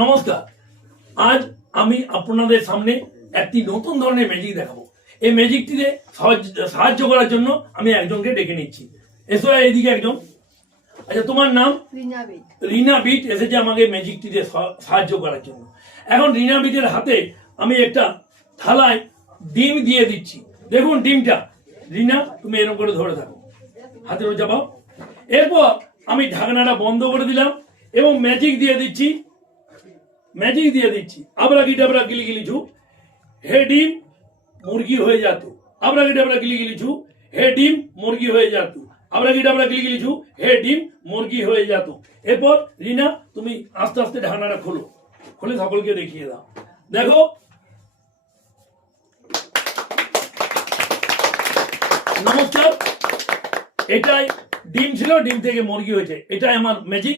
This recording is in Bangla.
নমস্কার, আজ আমি আপনাদের সামনে একটি নতুন ধরনের ম্যাজিক দেখাবো। এই ম্যাজিকটিতে সাহায্য করার জন্য আমি একজনকে ডেকে নিচ্ছি। এসো এইদিকে একজন। আচ্ছা, তোমার নাম? রিনা বিট এসেছে আমাকে ম্যাজিকটিতে সাহায্য করার জন্য। এখন রিনা বিটের হাতে আমি একটা থালায় ডিম দিয়ে দিচ্ছি। দেখুন ডিমটা। রিনা, তুমি এরকম করে ধরে থাকো, হাতে চাপাও। এরপর আমি ঢাকনাটা বন্ধ করে দিলাম এবং ম্যাজিক দিয়ে দিচ্ছি। আবরা গিটাবরা গিলি গিলি ঝু, হে ডিম মুরগি হয়ে যেত। আবরা গিটাবরা গিলি গিলি ঝু, হে ডিম মুরগি হয়ে যেত। আবরা গিটাবরা গিলি গিলি ঝু, হে ডিম মুরগি হয়ে যেত। এরপর রিনা, তুমি আস্তে আস্তে ঢাকনাটা খুলে সকলকে দেখিয়ে দাও। দেখো, নমস্কার। এটাই ডিম ছিল, ডিম থেকে মুরগি হয়েছে। এটাই আমার ম্যাজিক।